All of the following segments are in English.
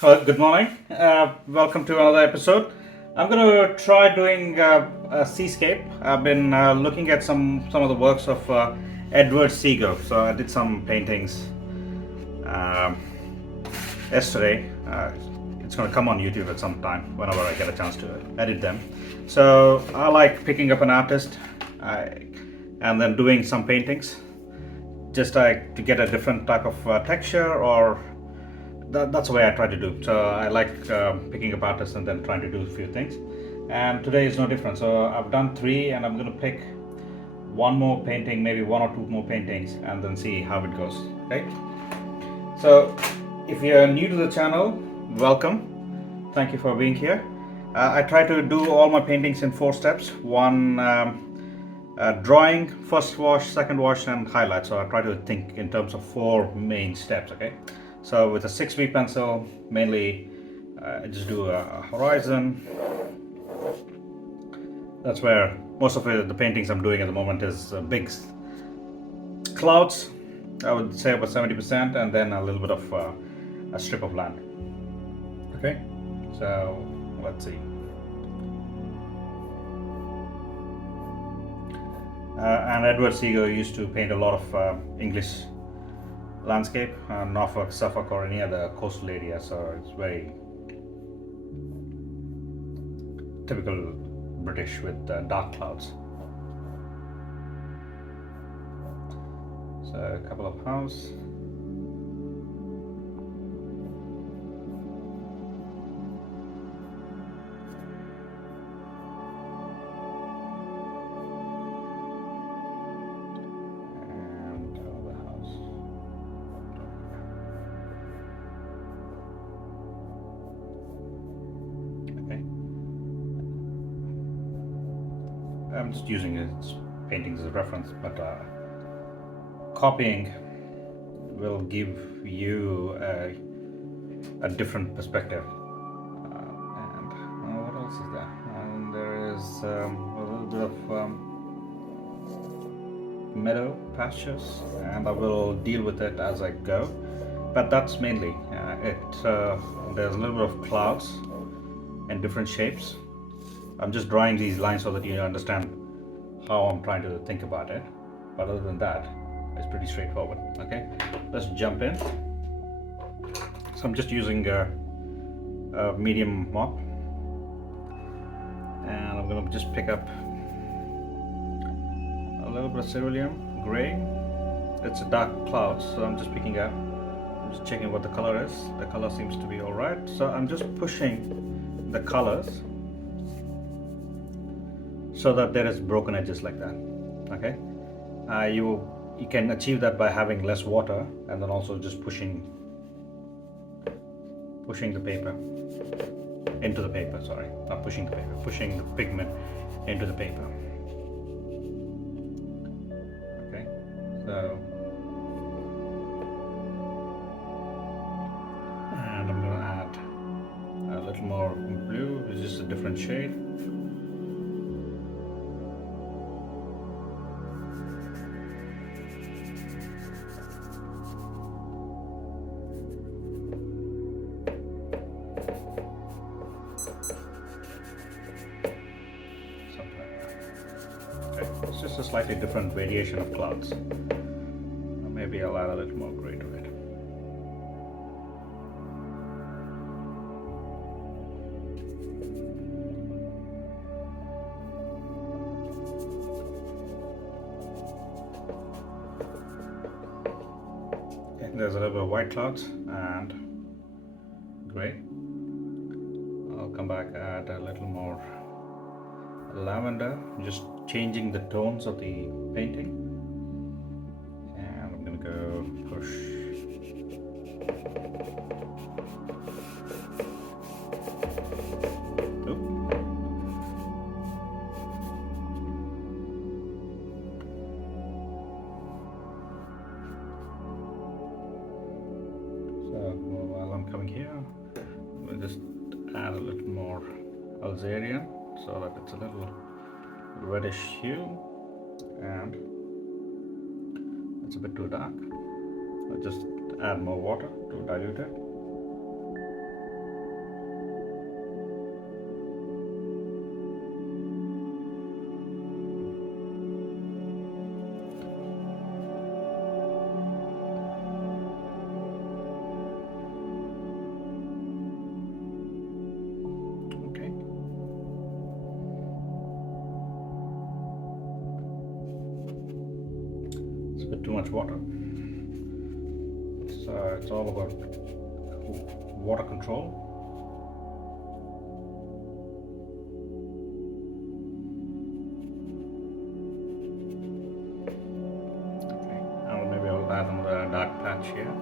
Hello, good morning. Welcome to another episode. I'm going to try doing a seascape. I've been looking at some of the works of Edward Seago. So I did some paintings um, yesterday. It's going to come on YouTube at some time whenever I get a chance to edit them. So I like picking up an artist and then doing some paintings, just like to get a different type of texture or that's the way I try to do. So I like picking up artists and then trying to do a few things. And today is no different. So I've done three, and I'm going to pick one more painting, maybe one or two more paintings, and then see how it goes. Okay. So if you're new to the channel, welcome. Thank you for being here. I try to do all my paintings in 4 steps. One drawing, first wash, second wash, and highlight. So I try to think in terms of 4 main steps. Okay. So with a 6B pencil, mainly I just do a horizon. That's where most of the paintings I'm doing at the moment is big clouds. I would say about 70%, and then a little bit of a strip of land. Okay, so let's see. And Edward Seago used to paint a lot of English landscape, Norfolk, Suffolk, or any other coastal area. So it's very typical British with dark clouds. So a couple of house. And another house. Okay. I'm just using its paintings as a reference, but copying will give you a different perspective. And what else is there? And there is a little bit of meadow pastures, and I will deal with it as I go. But that's mainly it. There's a little bit of clouds in different shapes. I'm just drawing these lines so that you understand how I'm trying to think about it. But other than that, it's pretty straightforward. Okay, let's jump in. So I'm just using a medium mop, and I'm gonna just pick up a little bit of cerulean gray. It's a dark cloud, so I'm just picking up. I'm just checking what the color is. The color seems to be all right. So I'm just pushing the colors so that there is broken edges like that. Okay, you can achieve that by having less water, and then also just pushing the paper into the paper. Sorry, not pushing the paper, pushing the pigment into the paper. Okay, so and I'm going to add a little more blue. It's just a different shade. It's just a slightly different variation of clouds. Maybe I'll add a little more gray to it. Okay, there's a little bit of white clouds and gray. I'll come back, add a little more lavender, just changing the tones of the painting. And I'm gonna go push. Oop. So while I'm coming here, we'll just add a little more Algerian so that it's a little reddish hue, and it's a bit too dark. I'll just add more water to dilute it. much water. It's all about water control. Okay, maybe I'll add another dark patch here.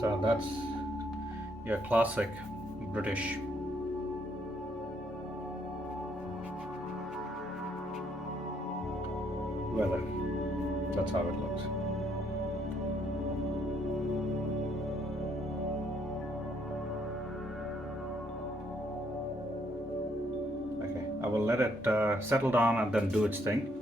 So that's your classic British weather. That's how it looks. Okay, I will let it settle down and then do its thing.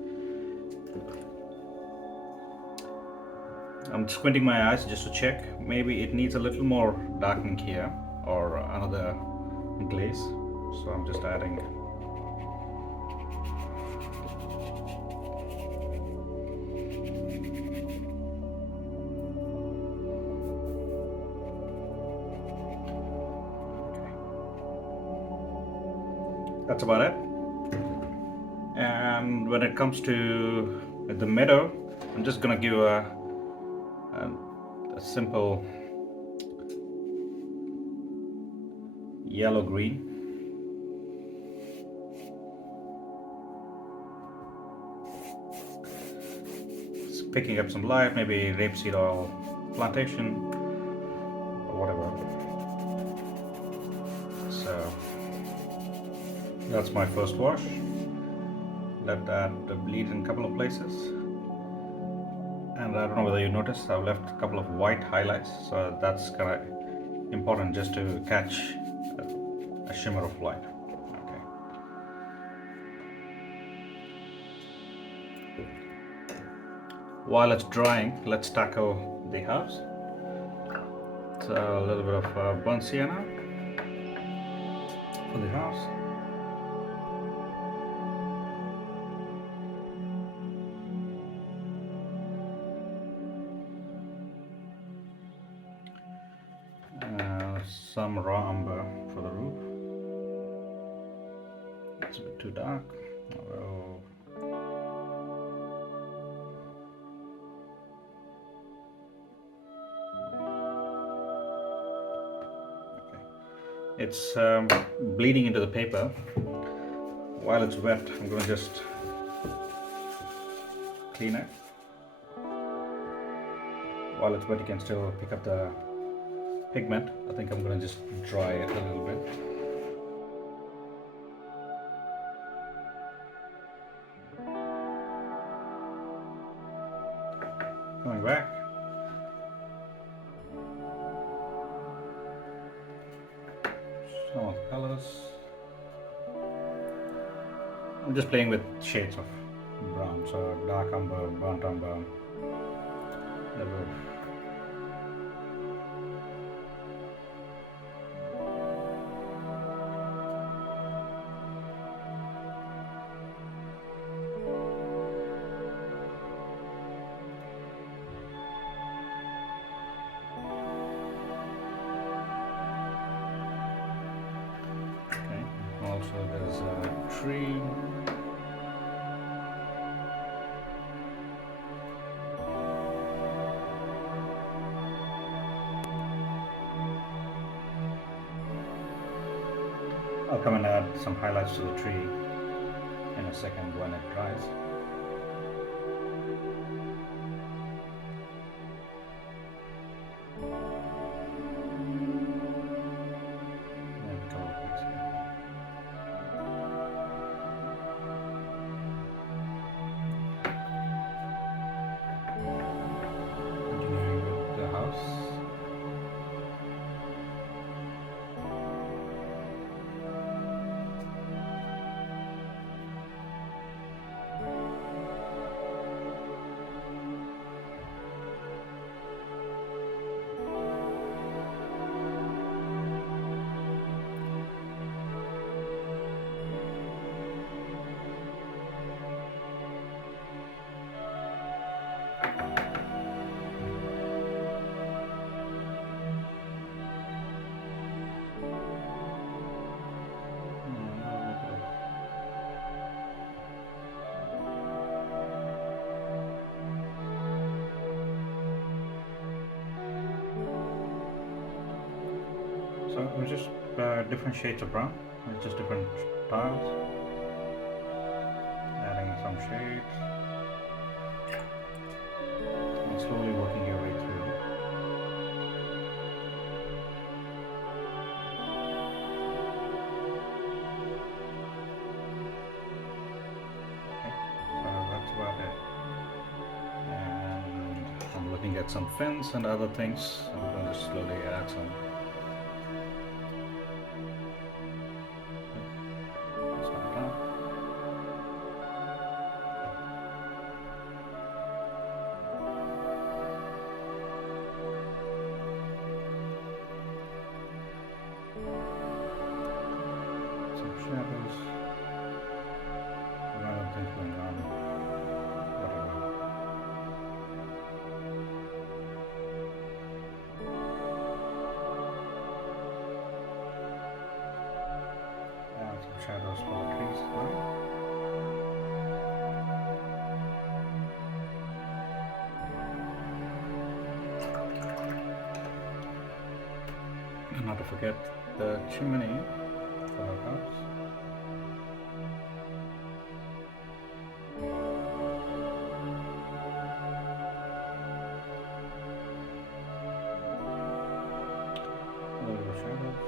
I'm squinting my eyes just to check. Maybe it needs a little more darkening here or another glaze. So I'm just adding. Okay. That's about it. And when it comes to the meadow, I'm just gonna give a simple yellow-green. It's picking up some light, maybe rapeseed oil plantation or whatever. So that's my first wash. Let that bleed in a couple of places. And I don't know whether you noticed, I've left a couple of white highlights, so that's kind of important just to catch a shimmer of light. Okay. While it's drying, let's tackle the house. So a little bit of burnt sienna for the house. Some raw umber for the roof. It's a bit too dark. Well, okay. It's bleeding into the paper. While it's wet, I'm going to just clean it. While it's wet, you can still pick up the pigment. I think I'm going to just dry it a little bit. Coming back. Some of the colors. I'm just playing with shades of brown, so dark umber, burnt umber, the roof. Also there's a tree. I'll come and add some highlights to the tree in a second when it dries. So it was just different shades of brown. It's just different tiles. Adding some shades. And slowly working your way through. Okay, so that's about it. And I'm looking at some fins and other things. I'm going to slowly add some. That's not done. Some shadows. Random things going on. Whatever. And some shadows for the trees as well. And not to forget the chimney for our house. Little shadows.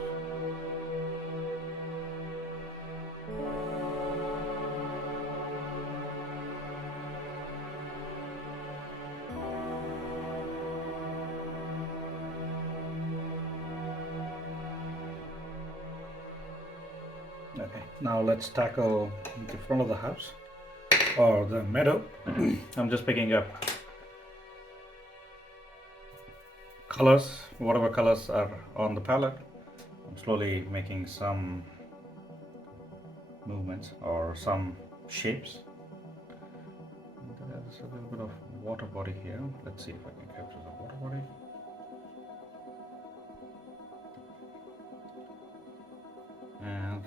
Okay, now let's tackle the front of the house or the meadow. I'm just picking up colors, whatever colors are on the palette. I'm slowly making some movements or some shapes. There's a little bit of water body here. Let's see if I can capture the water body. And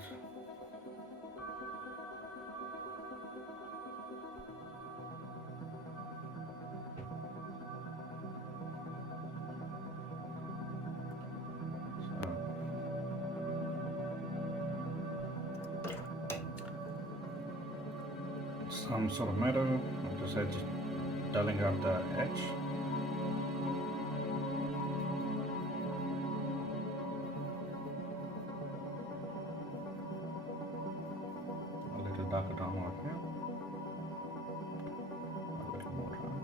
some sort of meadow. I'm just dulling up the edge. A little darker down out here. A little more down.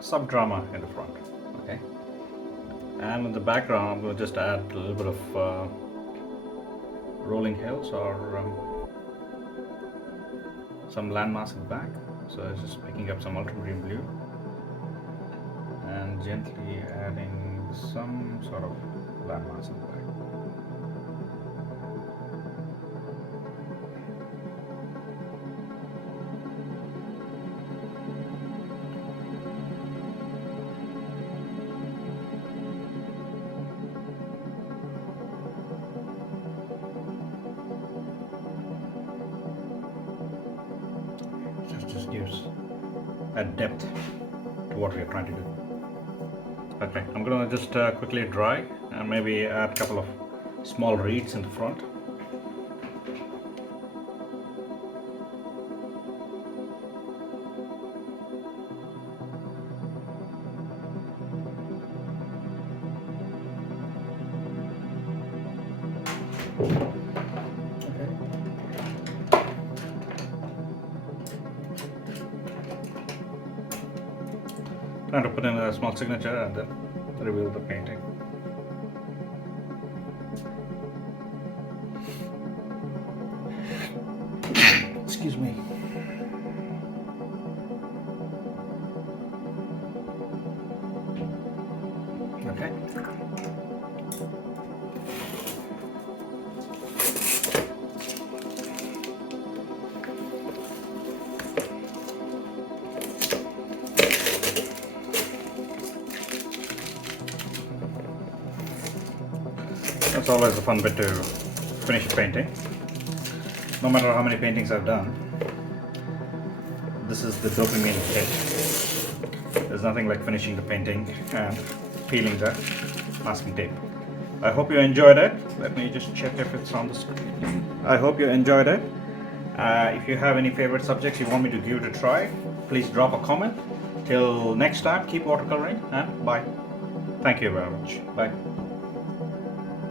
Some some drama in the front, okay? And in the background, I'm going to just add a little bit of rolling hills or some landmass in the back. So it's just picking up some ultramarine blue and gently adding some sort of landmass in the back. Just gives a depth to what we are trying to do. Okay, I'm going to just quickly dry and maybe add a couple of small reeds in the front. Time to put in a small signature and then reveal the painting. Excuse me. Okay. That's always a fun bit to finish a painting. No matter how many paintings I've done, this is the dopamine hit. There's nothing like finishing the painting and peeling the masking tape. I hope you enjoyed it. Let me just check if it's on the screen. I hope you enjoyed it. If you have any favorite subjects you want me to give it a try, please drop a comment. Till next time, keep watercoloring and bye. Thank you very much. Bye.